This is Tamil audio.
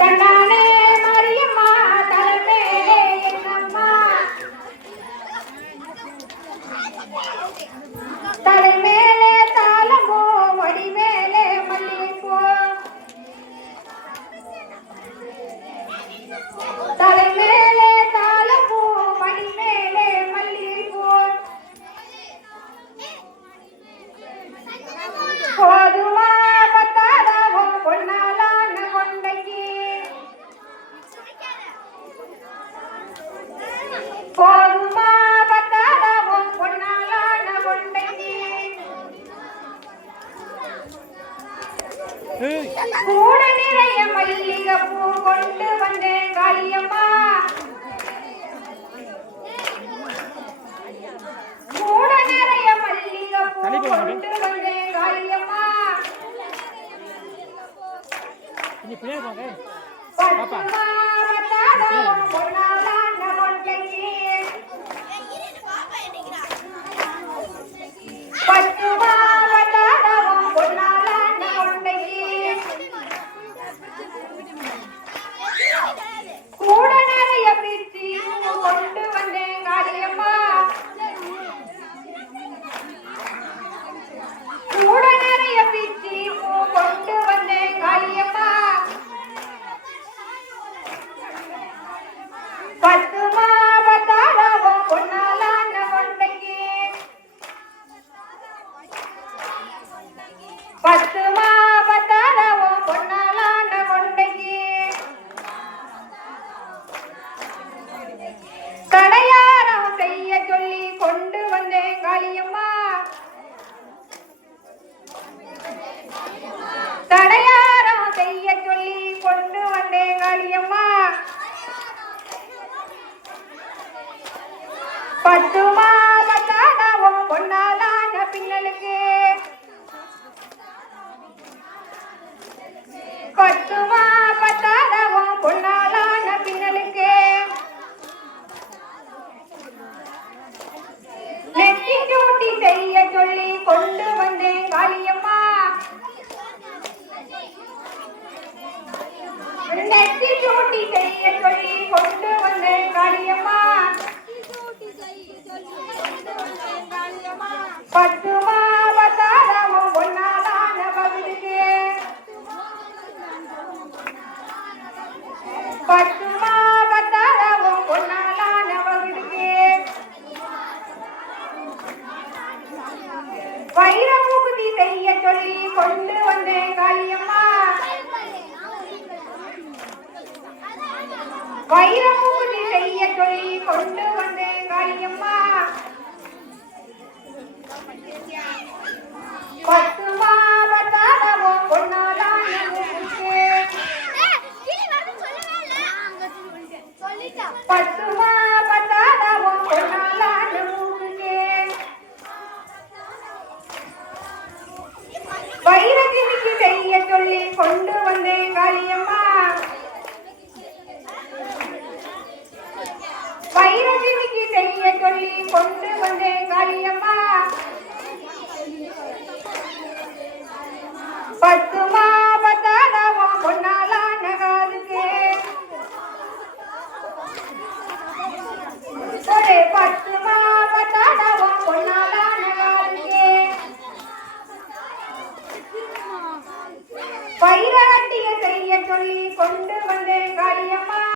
தன்னானே மாரியம்மா தலைமேலே என்னம்மா தலைமேலே தாளமோ வடிமேலே மல்லிகைப்பூ தலைமேலே தாளமோ வடிமேலே மல்லிகைப்பூ போதுமா பத்தாதவோ பொன்னாலான கொண்டைக்கு போதுமா பத்தாதவோ பொன்னாலான கொண்டைக்கு கூட நிறைய மல்லிகை பூ கொண்டு வந்தேன் காளியம்மா கூட நிறைய மல்லிகை பூ கொண்டு வந்தேன் காளியம்மா பத்துமா பத்தாதவோ பொன்னாலான கொண்டைக்கு பத்துமா பத்தாதவோ பொன்னாலான கொண்டைக்கு கூட நிறைய பிச்சி கொண்டு வந்தேன் காளியம்மா கூட நிறைய பிச்சி பூ கொண்டு வந்தேன் காளியம்மா பத்துமா பத்தாதவோ பொன்னாலான கொண்டைக்கு பத்துமா பத்தாதவோ பொன்னாலான கொண்டைக்கு கடையாரம் செய்ய சொல்லி கொண்டு வந்தேன் காளியம்மா கடையாரம் செய்ய சொல்லி கொண்டு வந்தேன் காளியம்மா பத்துமா பத்தாதவோ பொன்னாலான பின்னலுக்கு பத்துமா பத்தாதவோ பொன்னாலான பின்னலுக்கு நெத்தி சூட்டி செய்ய சொல்லி கொண்டு வந்தேன் காளியம்மா நெத்தி சூட்டி செய்ய சொல்லி கொண்டு வந்தேன் காளியம்மா பத்துமா பத்தாதவோ பொன்னாலான பகுதிக்கு பத்துமா பத்தாதவோ பொன்னாலான பகுதிக்கு வைரமுகுதி செய்ய சொல்லி கொண்டு வந்தேன் காளியம்மா வைரமுகுதி செய்ய சொல்லி கொண்டு வந்தேன் காளியம்மா பத்துமா பத்தாதவோ பொன்னாலான மூக்குக்கு பத்துமா பத்தாதவோ பொன்னாலான மூக்குக்கு வைரகிரிக்கு செய்ய சொல்லி கொண்டு வந்தேன் காளியம்மா வைரகிரிக்கு செய்ய சொல்லி கொண்டு வந்தேன் காளியம்மா பத்துமா பத்தாதவோ பொன்னாலான காதுக்கு பத்துமா பத்தாதவோ பொன்னாலான காதுக்கு வைரகட்டிய செய்ய சொல்லி கொண்டு